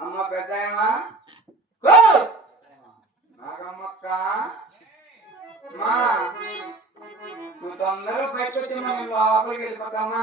అమ్మ పెద్ద నాగమ్మక్క మా నువ్వు తొందరగా బయటకు వచ్చి మనం లోపలికి వెళ్ళిపోతామా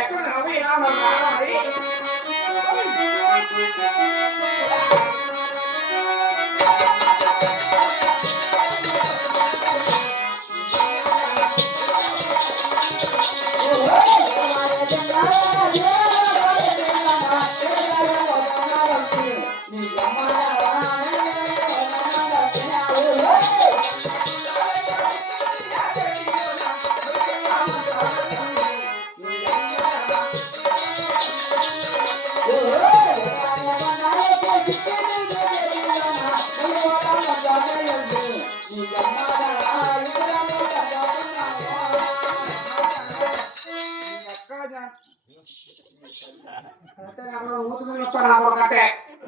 ఎక్కడ నవ్వు ఇలా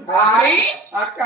మరి అక్క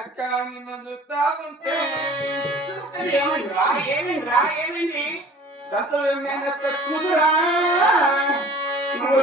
అక్క నిన్ను చూస్తా ఉంటే ఏమైంది దత్తవేమైనా కుదురా నువ్వు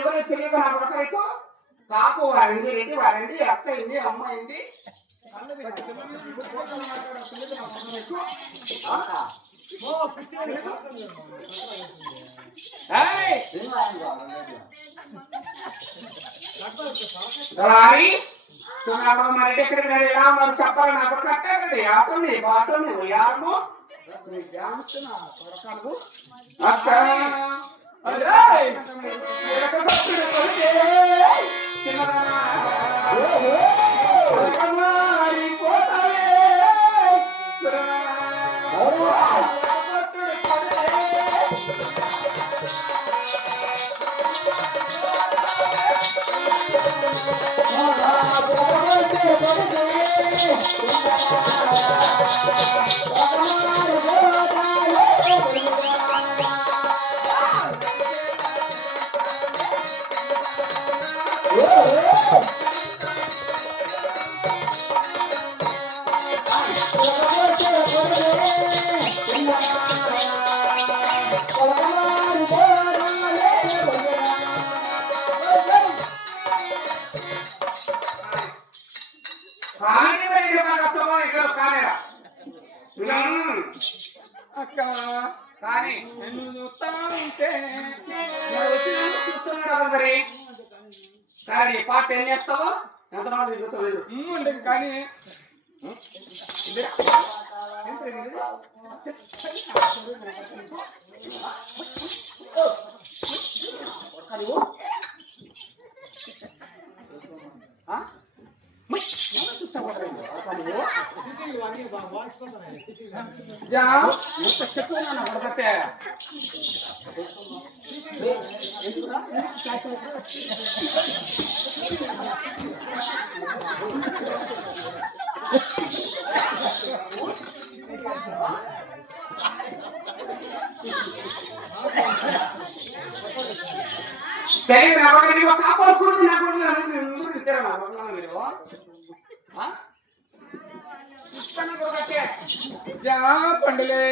ఎవరైతే తెలియక నా కొడుకు కాపు వారింది రెడ్డి వారింది అక్క అయింది అమ్మ అయింది మరి ఎక్కడికి ఎలా ఉన్నారు చెప్పాలి నాకు కట్టారండి ఆటోని బాటోని యారము డ్యాన్స్ నా కొడకను అక్క Oh, అక్క కానీ నిన్ను చూస్తా ఉంటే వచ్చి చూస్తున్నాడు మరి. కానీ పాట ఏం చేస్తావో ఎంతమంది దిగుతావు అంటే కానీ కాపాడుకుంటూ ఇచ్చారా మీరు జా పండులే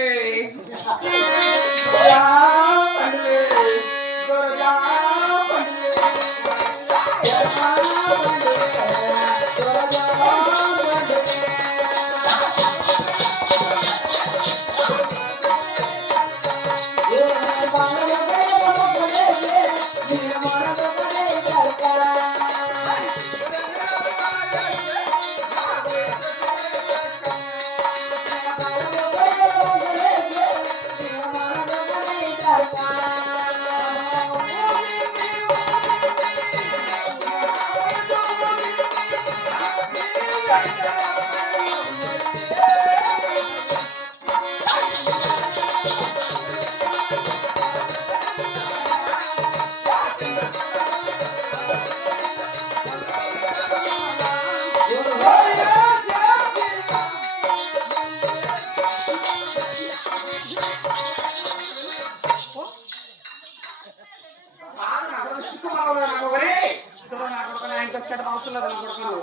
అవసరం లేదు కొడుకున్నావు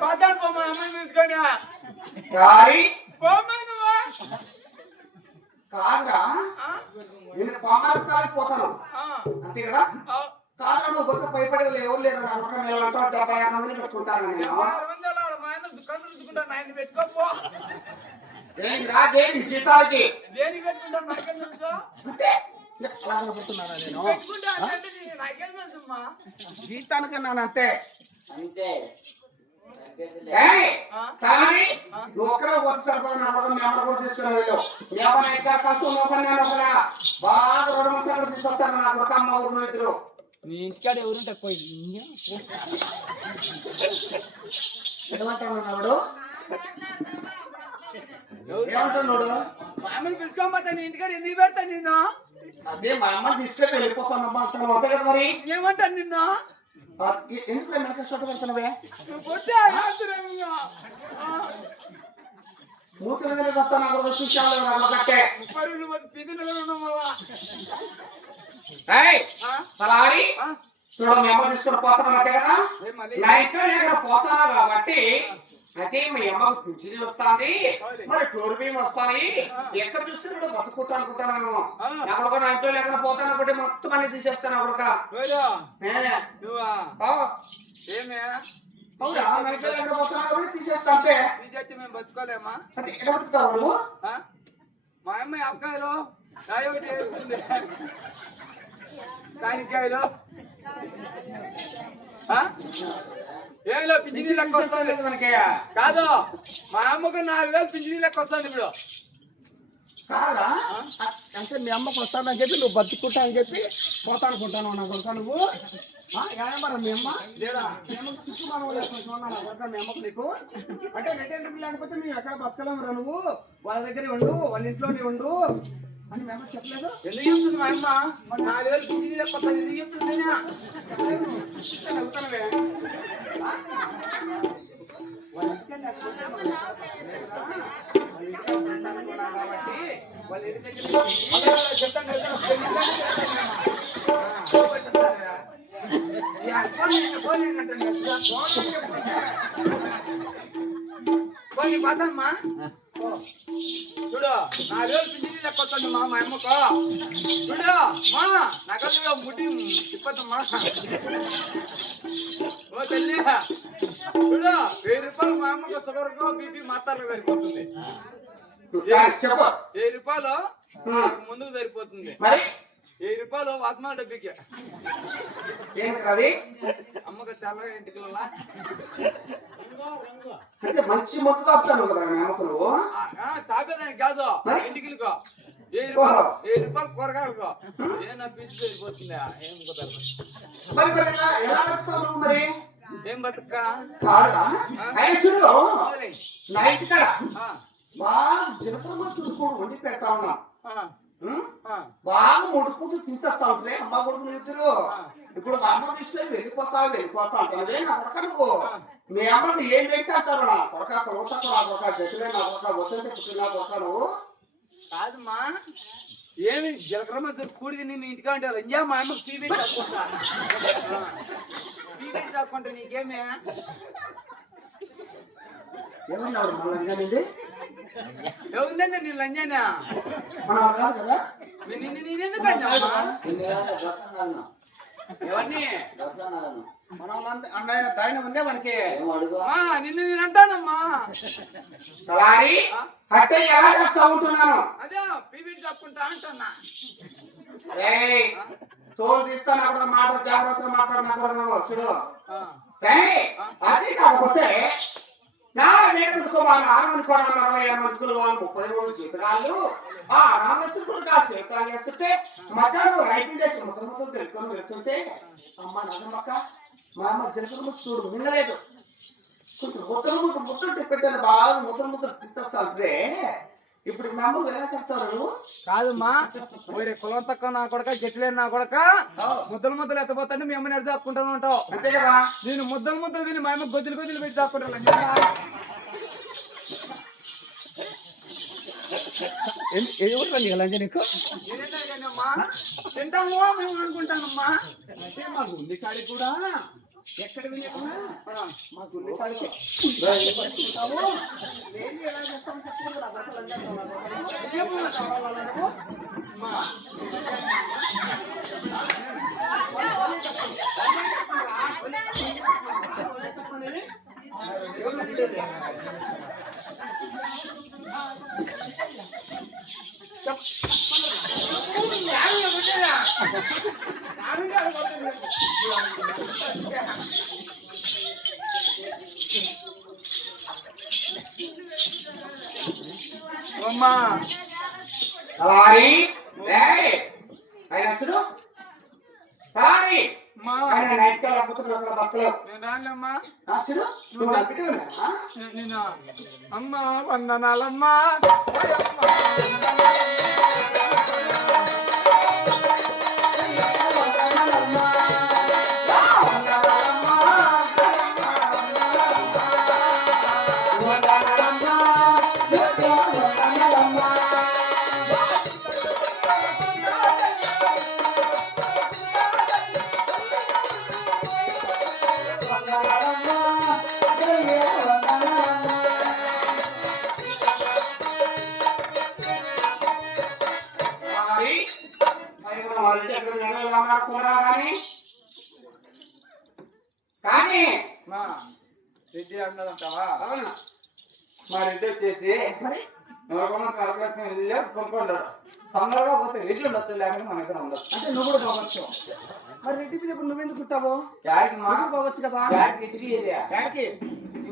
పాతాను పో మా అమ్మని తీసుకొని కాదురా నేను పామాలకు పోతాను అంతే కదా. కాదురా నువ్వు బొక్క భయపడే వాళ్ళు ఎవరు లేరు నెలంటో 76 మందిని పెట్టుకుంటాను నేను పెట్టుకోపో దేనికి రా దేనికి జీతాలకి దేనికి పెట్టుకుంటాను నాకేం తెలుసు అంటే అలాగనుకుంటున్నారా నేను జీతానికన్నాను అంతే అంతే నువ్వు ఒక్కడే వస్తారు మేము కూడా తీసుకుని వెళ్ళు ఏమైనా ఇక్కడ కష్టం నేను ఒకలా బాగా 2-3 సార్లు తీసుకొస్తాను నా ఒక అమ్మ ఊరు ఇద్దరు నీ ఇంటికాడ ఎవరుంటే పోయి ఏమంటున్నాడు ఏమంటున్నాడు మా అమ్మని పిలుచుకోకపోతే నీ ఇంటికాడ ఎందుకు పెడతాను నిన్ను అదే మా అమ్మని తీసుకెళ్ళి వెళ్ళిపోతానమ్మా అంటాను అంతే కదా మరి ఏమంటాను నిన్ను ఎందుకు వెనక చోట పెడుతున్నావే మూతి మీద చెప్తాను అక్కడ చూసాను కట్టే చూడ మీ అమ్మ తీసుకొని పోతున్నాం అంతే కదా నా ఇంట్లో ఎక్కడ పోతున్నా కాబట్టి అయితే మీ అమ్మకు పింఛని వస్తుంది మరి టోర్ బియ్యం వస్తాయి ఎక్కడ చూస్తే కూడా బతుకుంటా అనుకుంటాను మేము ఎక్కడికో నా ఇంట్లో ఎక్కడ పోతాను అనుకుంటే మొత్తం అన్ని తీసేస్తాను అక్కడిక అవునా నా ఇంట్లో ఎక్కడ పోతున్నా కాబట్టి తీసేస్తా అంతే తీసేస్తే మేము బతుకోలేమా అంటే ఎక్కడ బతుకుతావు నువ్వు మా అమ్మాయి అక్కాయలు కాయకాయలు ఏలో పింఛనీ లెక్క వస్తుంది మనకి కాదు మా అమ్మకు 4000 పింఛనీ లెక్క వస్తుంది ఇప్పుడు కాదా అంటే మీ అమ్మకు వస్తానని చెప్పి నువ్వు బతుకుంటా అని చెప్పి పోతా అనుకుంటాను నా కొడుక నువ్వు ఏమరా మీ అమ్మ లేదా మీ అమ్మకు సిక్కు మనం కొడుక మీ అమ్మకు నీకు అంటే రిటైర్మెంట్ లేకపోతే మేము ఎక్కడ బతకలేమురా నువ్వు వాళ్ళ దగ్గర ఉండు వాళ్ళ ఇంట్లోనే ఉండు అని మీ అమ్మ చెప్పలేదు ఎందుకు చెప్తుంది మా అమ్మ 4000 పింఛనీ లెక్క వస్తుంది ఎందుకు చెప్తుంది నవ్వుతానవే పోనీ పోతామ్మా చూడు 4 వేలు పింఛన్ లెక్క వస్తుంది మా అమ్మకు చూడు మా నగలు ముట్టి తిప్పదమ్మా ఓ తల్లి చూడు 1000 రూపాయలు మా అమ్మకు షుగర్కు బీపీ మాత్రలు సరిపోతుంది చెప్పు 1000 రూపాయలు ముందుకు సరిపోతుంది మరి 1000 రూపాయలు వాసన డబ్బికి ఏంటి అది అమ్మకు తెల్ల ఇంటికి అంటే మంచి మొత్తం తాపుతాను కదా మీ అమ్మకు నువ్వు తాపేదానికి కాదు మరి? ఇంటికిలుకో 1000 రూపాయలు కూరగాయలుకో ఏనా పీసు వెళ్ళిపోతుందా ఏం కుదరదు మరి మరి ఎలా బతుకుతావు నువ్వు మరి ఏం బతుక్క కాదురా ఆయన చూడు అవునే. నైట్ కాడ ఆ, బాగా జీలకర్ర తుడుకోడు వండి పెడతా ఉన్నా ఆ, ఆ, బాగా ముడుపుకుంటూ తింటేస్తా ఉంటారే అమ్మ కొడుకులు ఇద్దరు ఇప్పుడు మా అమ్మ తీసుకొని వెళ్ళిపోతా అంటాను నా కొడక నువ్వు మీ అమ్మకు ఏం పెడితే అంటారు నా కొడక కొడక నా కొడక గతిలే నా కొడక వసంత పుట్టిన నా కొడక నువ్వు కాదమ్మా ఏమి జీలకర్ర మధ్య కూడిది నిన్ను ఇంటికా ఉంటారు ఇంజా మా అమ్మకు టీవీ చాక్కుంటా టీవీ చాక్కుంటా నీకేమే ఏమన్నాడు మళ్ళీ అంజానింది ఎవరిందండి నేను లంజానా మన వాళ్ళు కాదు కదా నేనెందుకంటే ఎవరిని మన వాళ్ళంతా అన్నయ్య దాయిన ఉందే మనకి నిన్ను నేను అంటానమ్మా తలారి అట్టే ఎలా చెప్తా ఉంటున్నాను అదే పీవీ చాక్కుంటా అంటున్నా రేయ్ తోలు తీస్తాను అక్కడ మాట జాగ్రత్తగా మాట్లాడినా చూడు ఆ, రేయ్ అది కాకపోతే నా వేరుకు కుమారు 6 మంది కూడా 40 మంది వాళ్ళు 30 రోజులు జీవితాలు ఆ రామలక్ష్మి కూడా కాదు జీవితాలు చేస్తుంటే మధ్యాహ్నం రైటింగ్ చేసి ముద్ర తెలుసుకొని వెళ్తుంటే అమ్మ నగమక్క మా అమ్మ జలకల ముస్తుడు వినలేదు కొంచెం ముద్ర పెట్టాను బాగా ముద్ర తీసేస్తా అంటే ఇప్పుడు మా అమ్మ ఎలా చెప్తారు నువ్వు కాదమ్మా వేరే కులం తక్కువ నా కొడక చెట్లేని నా కొడక ముద్దలు ఎత్తపోతాంటే మీ అమ్మని ఎడచాక్కుంటాను అంటావు అంతే కదా నేను ముద్దలు విని మా అమ్మ గొద్దులు పెట్టి చాక్కుంటాను నీకు తింటాము మేము అనుకుంటానమ్మా అంటే మా గుండె కాడి కూడా ఎక్కడ వినేకున్నా మా గుండె కాడికి నేను ఎలా చేస్తామని చెప్పు అమ్మా తలారి ఆయన చూడు తలారి మా ఆయన నైట్ కాల్ అప్పుతున్నారు అక్కడ బక్కలు నేను రానమ్మా చూడు నువ్వు నా బిడ్డవా నేను అమ్మా వందనాలమ్మా కానీ మా రెడ్డి అన్నదంటావా అవునా మా రెడ్డి వచ్చేసి మరి నూరకొండ కలపేసుకుని వెళ్ళి కొనుక్కుంటాడు తొందరగా పోతే రెడ్డి ఉండొచ్చు లేకపోతే మన దగ్గర ఉండొచ్చు అంటే నువ్వు కూడా పోవచ్చు మరి రెడ్డి మీద ఇప్పుడు నువ్వెందుకు కుట్టావు యాడికి మా నువ్వు పోవచ్చు కదా యాడికి ఎదిగి ఏరియా యాడికి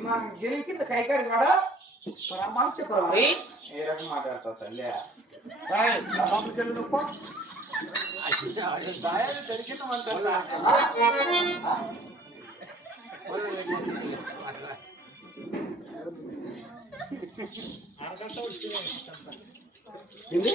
మనం గెలిచింది కైకాడి కూడా మరి ఆ మాట చెప్పరా మరి ఏ రకం మాట్లాడతావు తల్లి లోపలికి వెళ్ళు నువ్వు పో. ఏంది?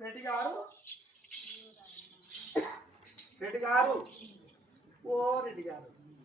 రెడ్డి గారు రెడ్డి గారు ఓ రెడ్డి గారు